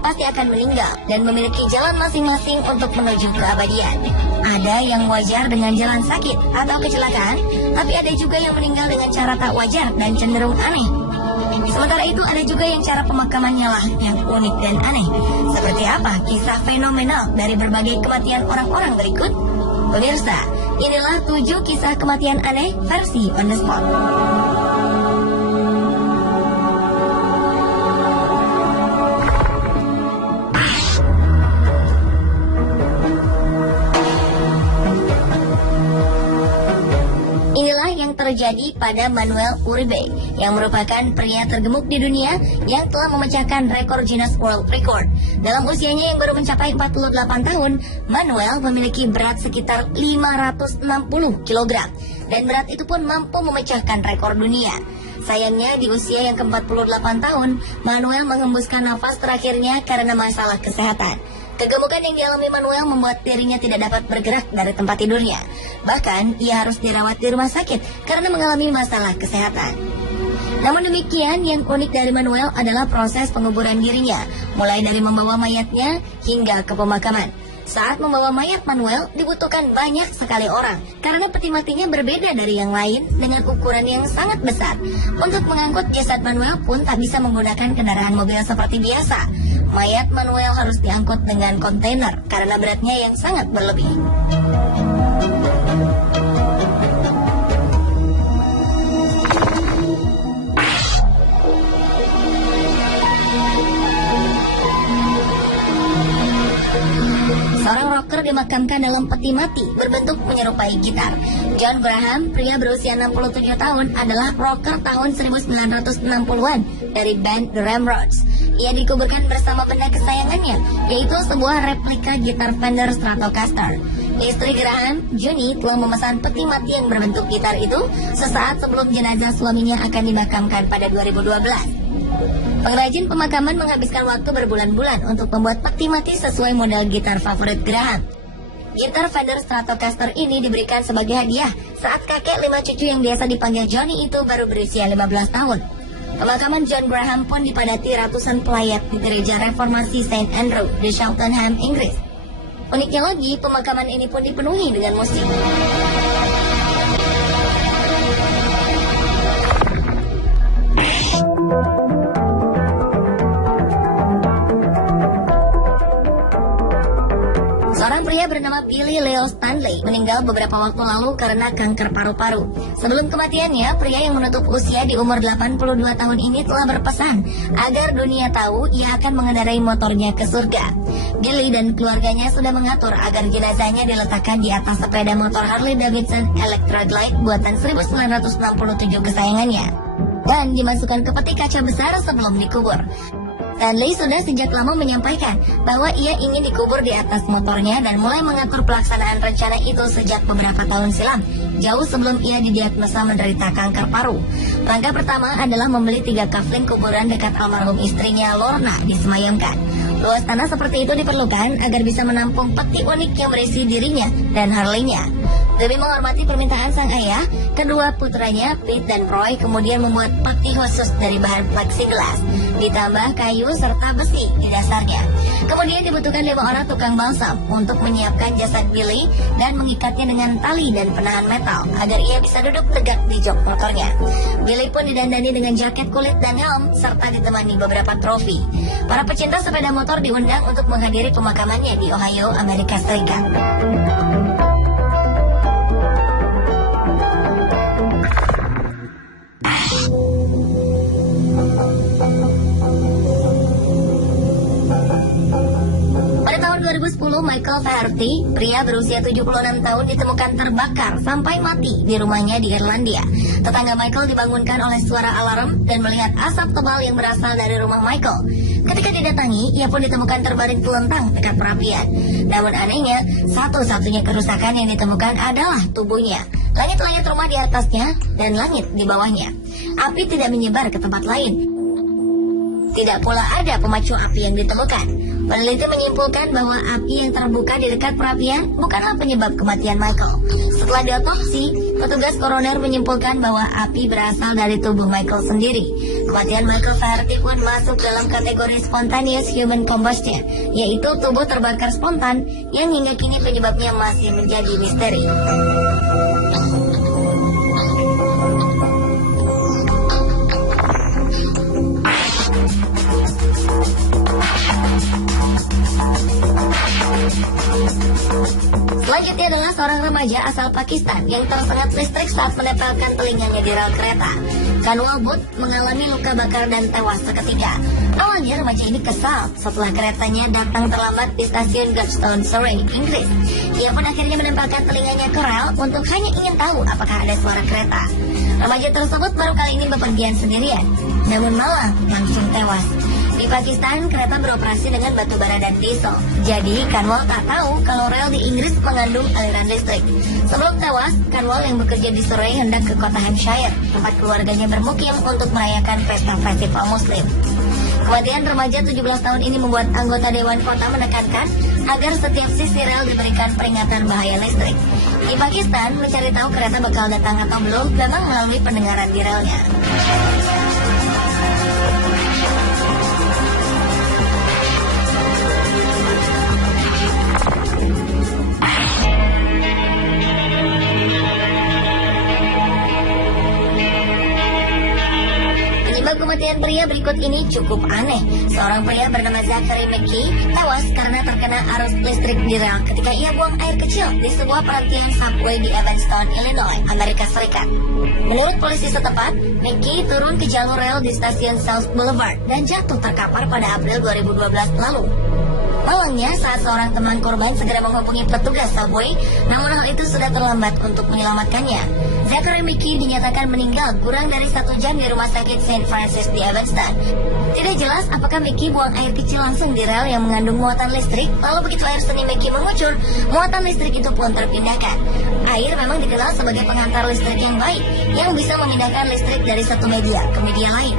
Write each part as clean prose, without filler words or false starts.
pasti akan meninggal dan memiliki jalan masing-masing untuk menuju keabadian. Ada yang wajar dengan jalan sakit atau kecelakaan, tapi ada juga yang meninggal dengan cara tak wajar dan cenderung aneh. Sementara itu ada juga yang cara pemakamannya lah yang unik dan aneh. Seperti apa kisah fenomenal dari berbagai kematian orang-orang berikut? Pemirsa, inilah 7 kisah kematian aneh versi On The Spot. Inilah yang terjadi pada Manuel Uribe, yang merupakan pria tergemuk di dunia yang telah memecahkan rekor Guinness World Record. Dalam usianya yang baru mencapai 48 tahun, Manuel memiliki berat sekitar 560 kg, dan berat itu pun mampu memecahkan rekor dunia. Sayangnya di usia yang ke-48 tahun, Manuel mengembuskan nafas terakhirnya karena masalah kesehatan. Kegemukan yang dialami Manuel membuat dirinya tidak dapat bergerak dari tempat tidurnya. Bahkan, ia harus dirawat di rumah sakit karena mengalami masalah kesehatan. Namun demikian, yang unik dari Manuel adalah proses penguburan dirinya, mulai dari membawa mayatnya hingga ke pemakaman. Saat membawa mayat Manuel, dibutuhkan banyak sekali orang, karena peti matinya berbeda dari yang lain dengan ukuran yang sangat besar. Untuk mengangkut jasad Manuel pun tak bisa menggunakan kendaraan mobil seperti biasa. Mayat Manuel harus diangkut dengan kontainer karena beratnya yang sangat berlebih. Seorang rocker dimakamkan dalam peti mati berbentuk menyerupai gitar. John Graham, pria berusia 67 tahun, adalah rocker tahun 1960-an dari band The Ramrods. Ia dikuburkan bersama benda kesayangannya, yaitu sebuah replika gitar Fender Stratocaster. Istri Graham, Juni, telah memesan peti mati yang berbentuk gitar itu sesaat sebelum jenazah suaminya akan dimakamkan pada 2012. Pengrajin pemakaman menghabiskan waktu berbulan-bulan untuk membuat peti mati sesuai model gitar favorit Graham. Gitar Fender Stratocaster ini diberikan sebagai hadiah saat kakek 5 cucu yang biasa dipanggil Johnny itu baru berusia 15 tahun. Pemakaman John Graham pun dipadati ratusan pelayat di gereja reformasi St. Andrew di Cheltenham, Inggris. Uniknya lagi, pemakaman ini pun dipenuhi dengan musik. Seorang pria bernama Billy Leo Stanley meninggal beberapa waktu lalu karena kanker paru-paru. Sebelum kematiannya, pria yang menutup usia di umur 82 tahun ini telah berpesan agar dunia tahu ia akan mengendarai motornya ke surga. Billy dan keluarganya sudah mengatur agar jenazahnya diletakkan di atas sepeda motor Harley Davidson Electra Glide buatan 1967 kesayangannya dan dimasukkan ke peti kaca besar sebelum dikubur. Stanley sudah sejak lama menyampaikan bahwa ia ingin dikubur di atas motornya dan mulai mengatur pelaksanaan rencana itu sejak beberapa tahun silam, jauh sebelum ia didiagnosa menderita kanker paru. Langkah pertama adalah membeli 3 kafling kuburan dekat almarhum istrinya Lorna disemayamkan. Luas tanah seperti itu diperlukan agar bisa menampung peti unik yang berisi dirinya dan Harley-nya. Demi menghormati permintaan sang ayah, kedua putranya, Pete dan Roy, kemudian membuat peti khusus dari bahan plexiglass, ditambah kayu serta besi di dasarnya. Kemudian dibutuhkan 5 orang tukang balsam untuk menyiapkan jasad Billy dan mengikatnya dengan tali dan penahan metal agar ia bisa duduk tegak di jok motornya. Billy pun didandani dengan jaket kulit dan helm serta ditemani beberapa trofi. Para pecinta sepeda motor diundang untuk menghadiri pemakamannya di Ohio, Amerika Serikat. Pada tahun 2010, Michael Flaherty, pria berusia 76 tahun, ditemukan terbakar sampai mati di rumahnya di Irlandia. Tetangga Michael dibangunkan oleh suara alarm dan melihat asap tebal yang berasal dari rumah Michael. Ketika didatangi, ia pun ditemukan terbaring telentang dekat perapian. Namun anehnya, satu-satunya kerusakan yang ditemukan adalah tubuhnya. Langit-langit rumah di atasnya dan langit di bawahnya. Api tidak menyebar ke tempat lain. Tidak pula ada pemacu api yang ditemukan. Peneliti menyimpulkan bahwa api yang terbuka di dekat perapian bukanlah penyebab kematian Michael. Setelah diotopsi, petugas koroner menyimpulkan bahwa api berasal dari tubuh Michael sendiri. Kematian Michael Flaherty pun masuk dalam kategori spontaneous human combustion, yaitu tubuh terbakar spontan yang hingga kini penyebabnya masih menjadi misteri. Selanjutnya adalah seorang remaja asal Pakistan yang tersengat listrik saat menempelkan telinganya di rel kereta. Kanwal Booth mengalami luka bakar dan tewas seketika. Awalnya remaja ini kesal setelah keretanya datang terlambat di stasiun Godstone, Surrey, Inggris. Ia pun akhirnya menempelkan telinganya ke rel untuk hanya ingin tahu apakah ada suara kereta. Remaja tersebut baru kali ini bepergian sendirian, namun malah langsung tewas. Di Pakistan, kereta beroperasi dengan batu bara dan diesel. Jadi, Kanwal tak tahu kalau rel di Inggris mengandung aliran listrik. Sebelum tewas, Kanwal yang bekerja di Surrey hendak ke kota Hampshire, tempat keluarganya bermukim untuk merayakan pesta festival Muslim. Kematian remaja 17 tahun ini membuat anggota Dewan Kota menekankan agar setiap sisi rel diberikan peringatan bahaya listrik. Di Pakistan, mencari tahu kereta bakal datang atau belum memang melalui pendengaran di relnya. Kematian pria berikut ini cukup aneh. Seorang pria bernama Zachary McKee tewas karena terkena arus listrik di rel ketika ia buang air kecil di sebuah perhentian subway di Evanston, Illinois, Amerika Serikat. Menurut polisi setempat, McKee turun ke jalur rel di stasiun South Boulevard dan jatuh terkapar pada April 2012 lalu. Malangnya saat seorang teman korban segera menghubungi petugas subway, namun hal itu sudah terlambat untuk menyelamatkannya. Zachary McKee dinyatakan meninggal kurang dari 1 jam di rumah sakit St. Francis di Evanston. Tidak jelas apakah McKee buang air kecil langsung di rel yang mengandung muatan listrik, lalu begitu air seni McKee mengucur, muatan listrik itu pun terpindahkan. Air memang dikenal sebagai penghantar listrik yang baik, yang bisa memindahkan listrik dari satu media ke media lain.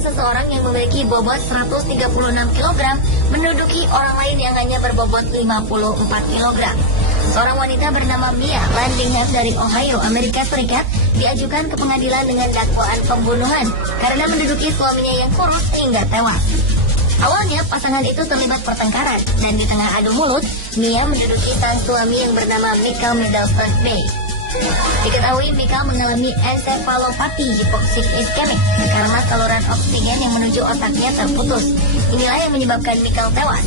Seseorang yang memiliki bobot 136 kg menduduki orang lain yang hanya berbobot 54 kg. Seorang wanita bernama Mia Landingham dari Ohio, Amerika Serikat diajukan ke pengadilan dengan dakwaan pembunuhan karena menduduki suaminya yang kurus hingga tewas. Awalnya pasangan itu terlibat pertengkaran dan di tengah adu mulut, Mia menduduki sang suami yang bernama Michael Middleton Bay. Diketahui Michael mengalami encephalopati hipoksik iskemik karena saluran oksigen yang menuju otaknya terputus. Inilah yang menyebabkan Michael tewas.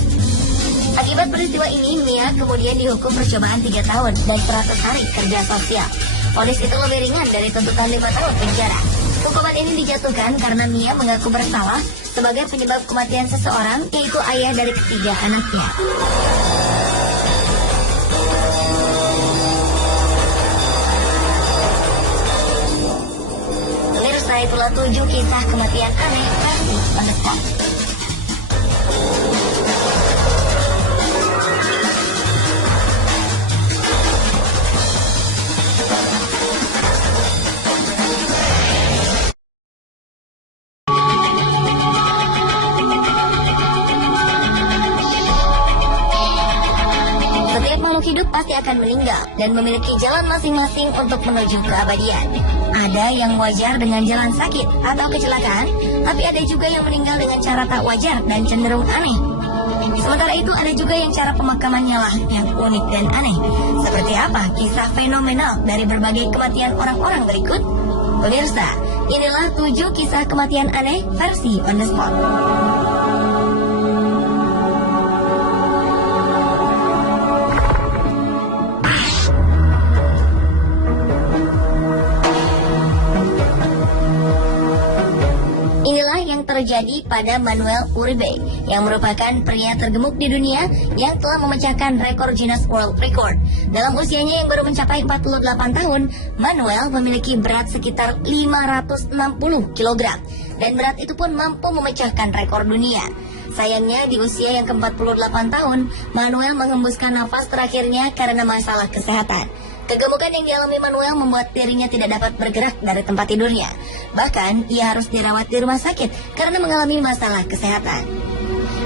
Akibat peristiwa ini, Mia kemudian dihukum percobaan 3 tahun dan 100 hari kerja sosial. Vonis itu lebih ringan dari tuntutan 5 tahun penjara. Hukuman ini dijatuhkan karena Mia mengaku bersalah sebagai penyebab kematian seseorang, yaitu ayah dari ketiga anaknya. Itulah 7 kisah kematian aneh versi On The Spot. Setiap makhluk hidup pasti akan meninggal dan memiliki jalan masing-masing untuk menuju keabadian. Ada yang wajar dengan jalan sakit atau kecelakaan, tapi ada juga yang meninggal dengan cara tak wajar dan cenderung aneh. Sementara itu ada juga yang cara pemakamannya lah yang unik dan aneh. Seperti apa kisah fenomenal dari berbagai kematian orang-orang berikut? Pemirsa, inilah 7 kisah kematian aneh versi On The Spot. Terjadi pada Manuel Uribe yang merupakan pria tergemuk di dunia yang telah memecahkan rekor Guinness World Record. Dalam usianya yang baru mencapai 48 tahun, Manuel memiliki berat sekitar 560 kg dan berat itu pun mampu memecahkan rekor dunia. Sayangnya di usia yang ke-48 tahun, Manuel menghembuskan nafas terakhirnya karena masalah kesehatan. Kegemukan yang dialami Manuel membuat dirinya tidak dapat bergerak dari tempat tidurnya. Bahkan, ia harus dirawat di rumah sakit karena mengalami masalah kesehatan.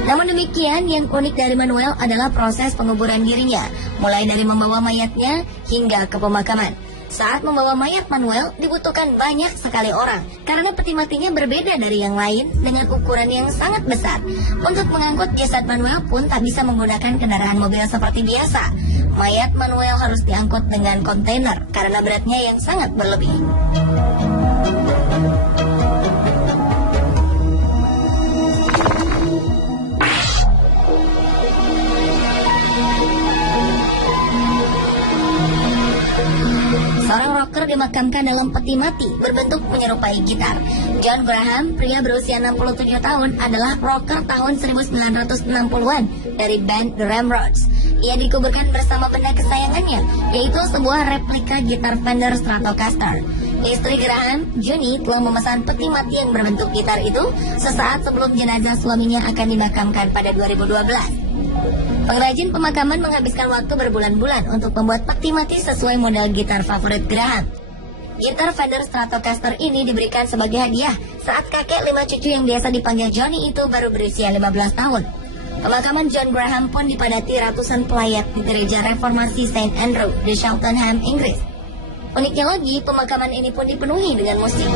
Namun demikian, yang unik dari Manuel adalah proses penguburan dirinya, mulai dari membawa mayatnya hingga ke pemakaman. Saat membawa mayat Manuel dibutuhkan banyak sekali orang karena peti matinya berbeda dari yang lain dengan ukuran yang sangat besar. Untuk mengangkut jasad Manuel pun tak bisa menggunakan kendaraan mobil seperti biasa. Mayat Manuel harus diangkut dengan kontainer karena beratnya yang sangat berlebih. Seorang rocker dimakamkan dalam peti mati berbentuk menyerupai gitar. John Graham, pria berusia 67 tahun, adalah rocker tahun 1960-an dari band The Ramrods. Ia dikuburkan bersama benda kesayangannya, yaitu sebuah replika gitar Fender Stratocaster. Istri Graham, Juni, telah memesan peti mati yang berbentuk gitar itu sesaat sebelum jenazah suaminya akan dimakamkan pada 2012. Pengrajin pemakaman menghabiskan waktu berbulan-bulan untuk membuat peti mati sesuai model gitar favorit Graham. Gitar Fender Stratocaster ini diberikan sebagai hadiah saat kakek 5 cucu yang biasa dipanggil Johnny itu baru berusia 15 tahun. Pemakaman John Graham pun dipadati ratusan pelayat di gereja reformasi St. Andrew di Cheltenham, Inggris. Uniknya lagi, pemakaman ini pun dipenuhi dengan musik.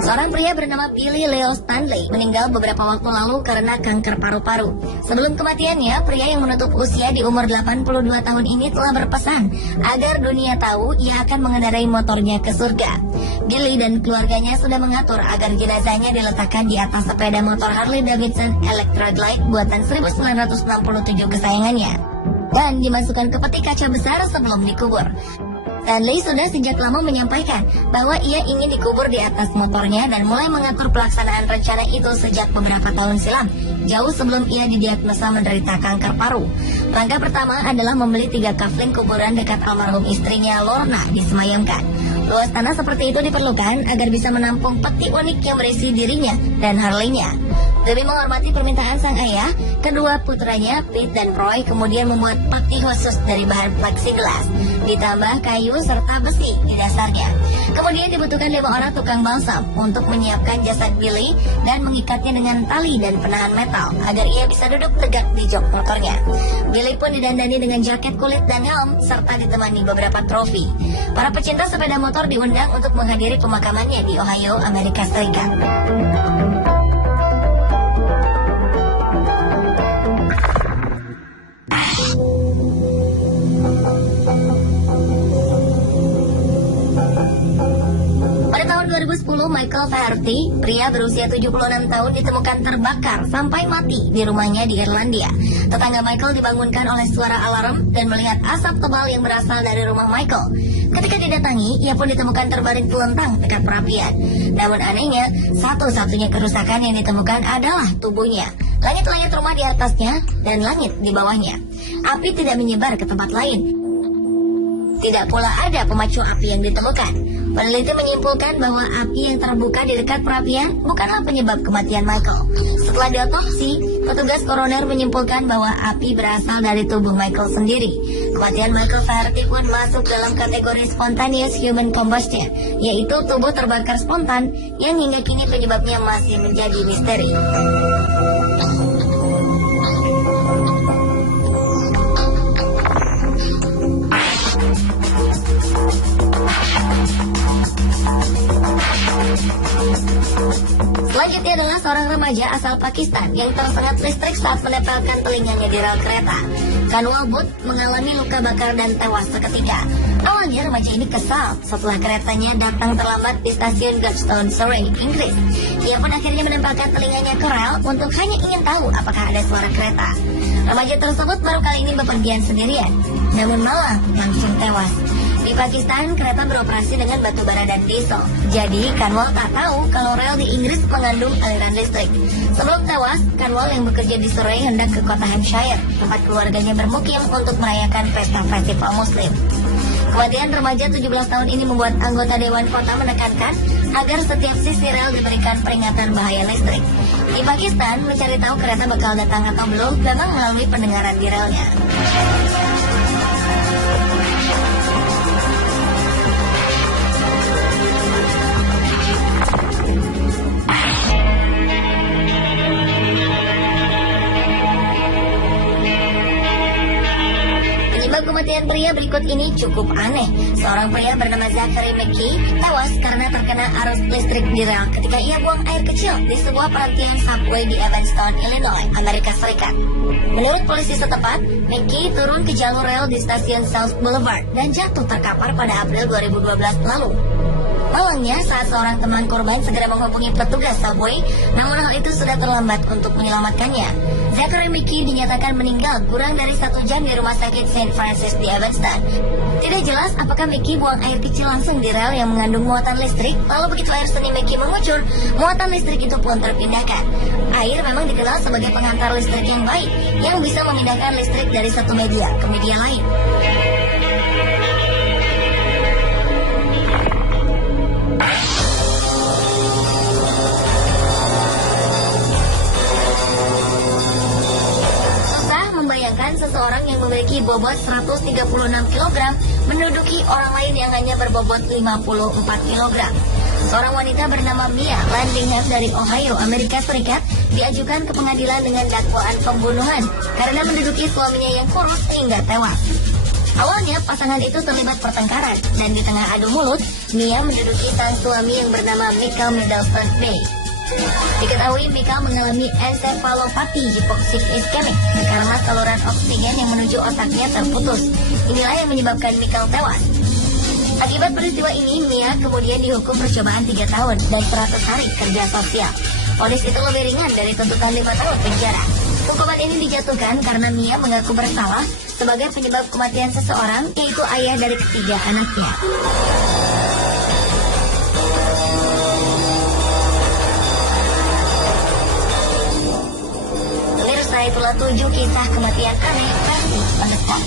Seorang pria bernama Billy Leo Stanley meninggal beberapa waktu lalu karena kanker paru-paru. Sebelum kematiannya, pria yang menutup usia di umur 82 tahun ini telah berpesan agar dunia tahu ia akan mengendarai motornya ke surga. Billy dan keluarganya sudah mengatur agar jenazahnya diletakkan di atas sepeda motor Harley Davidson Electra Glide buatan 1967 kesayangannya dan dimasukkan ke peti kaca besar sebelum dikubur. Stanley sudah sejak lama menyampaikan bahwa ia ingin dikubur di atas motornya dan mulai mengatur pelaksanaan rencana itu sejak beberapa tahun silam, jauh sebelum ia didiagnosa menderita kanker paru. Langkah pertama adalah membeli 3 kafling kuburan dekat almarhum istrinya Lorna disemayamkan. Luas tanah seperti itu diperlukan agar bisa menampung peti unik yang berisi dirinya dan Harley-nya. Demi menghormati permintaan sang ayah, kedua putranya, Pete dan Roy, kemudian membuat peti khusus dari bahan plexiglass, ditambah kayu serta besi di dasarnya. Kemudian dibutuhkan 5 orang tukang balsam untuk menyiapkan jasad Billy dan mengikatnya dengan tali dan penahan metal agar ia bisa duduk tegak di jok motornya. Billy pun didandani dengan jaket kulit dan helm serta ditemani beberapa trofi. Para pecinta sepeda motor diundang untuk menghadiri pemakamannya di Ohio, Amerika Serikat. Pada tahun 2010, Michael Flaherty, pria berusia 76 tahun, ditemukan terbakar sampai mati di rumahnya di Irlandia. Tetangga Michael dibangunkan oleh suara alarm dan melihat asap tebal yang berasal dari rumah Michael. Ketika didatangi, ia pun ditemukan terbaring telentang dekat perapian. Namun anehnya, satu-satunya kerusakan yang ditemukan adalah tubuhnya. Langit-langit rumah di atasnya dan langit di bawahnya. Api tidak menyebar ke tempat lain. Tidak pula ada pemacu api yang ditemukan. Peneliti menyimpulkan bahwa api yang terbuka di dekat perapian bukanlah penyebab kematian Michael. Setelah diotopsi, petugas koroner menyimpulkan bahwa api berasal dari tubuh Michael sendiri. Kematian Michael Flaherty pun masuk dalam kategori spontaneous human combustion, yaitu tubuh terbakar spontan yang hingga kini penyebabnya masih menjadi misteri. Selanjutnya adalah seorang remaja asal Pakistan yang tersengat listrik saat menempelkan telinganya di rel kereta. Kanwal Booth mengalami luka bakar dan tewas seketika. Awalnya remaja ini kesal setelah keretanya datang terlambat di stasiun Godstone, Surrey, Inggris. Ia pun akhirnya menempelkan telinganya ke rel untuk hanya ingin tahu apakah ada suara kereta. Remaja tersebut baru kali ini bepergian sendirian, namun malah langsung tewas. Di Pakistan, kereta beroperasi dengan batu bara dan diesel. Jadi, Kanwal tak tahu kalau rel di Inggris mengandung aliran listrik. Sebelum tewas, Kanwal yang bekerja di Surrey hendak ke kota Hampshire, tempat keluarganya bermukim untuk merayakan pesta festival Muslim. Kematian remaja 17 tahun ini membuat anggota Dewan Kota menekankan agar setiap sisi rel diberikan peringatan bahaya listrik. Di Pakistan, mencari tahu kereta bakal datang atau belum memang melalui pendengaran di relnya. Penyebab kematian pria berikut ini cukup aneh. Seorang pria bernama Zachary McKee tewas karena terkena arus listrik di rel ketika ia buang air kecil di sebuah perhentian subway di Evanston, Illinois, Amerika Serikat. Menurut polisi setempat, McKee turun ke jalur rel di stasiun South Boulevard dan jatuh terkapar pada April 2012 lalu. Malangnya, saat seorang teman korban segera menghubungi petugas subway, namun hal itu sudah terlambat untuk menyelamatkannya. Zachary McKee dinyatakan meninggal kurang dari 1 jam di rumah sakit St. Francis di Evanston. Tidak jelas apakah McKee buang air kecil langsung di rel yang mengandung muatan listrik, lalu begitu air seni McKee mengucur, muatan listrik itu pun terpindahkan. Air memang dikenal sebagai pengantar listrik yang baik, yang bisa memindahkan listrik dari satu media ke media lain. Membayangkan seseorang yang memiliki bobot 136 kg menduduki orang lain yang hanya berbobot 54 kg. Seorang wanita bernama Mia Landingham dari Ohio, Amerika Serikat, diajukan ke pengadilan dengan dakwaan pembunuhan karena menduduki suaminya yang kurus hingga tewas. Awalnya pasangan itu terlibat pertengkaran dan di tengah adu mulut, Mia menduduki sang suami yang bernama Michael Middleton Bay. Diketahui Michael mengalami encephalopathy hypoxic ischemic karena saluran oksigen yang menuju otaknya terputus. Inilah yang menyebabkan Michael tewas. Akibat peristiwa ini, Mia kemudian dihukum percobaan 3 tahun dan 100 hari kerja sosial. Vonis itu lebih ringan dari tuntutan 5 tahun penjara. Hukuman ini dijatuhkan karena Mia mengaku bersalah sebagai penyebab kematian seseorang, yaitu ayah dari ketiga anaknya. Itulah 7 kisah kematian aneh versi Pakistan.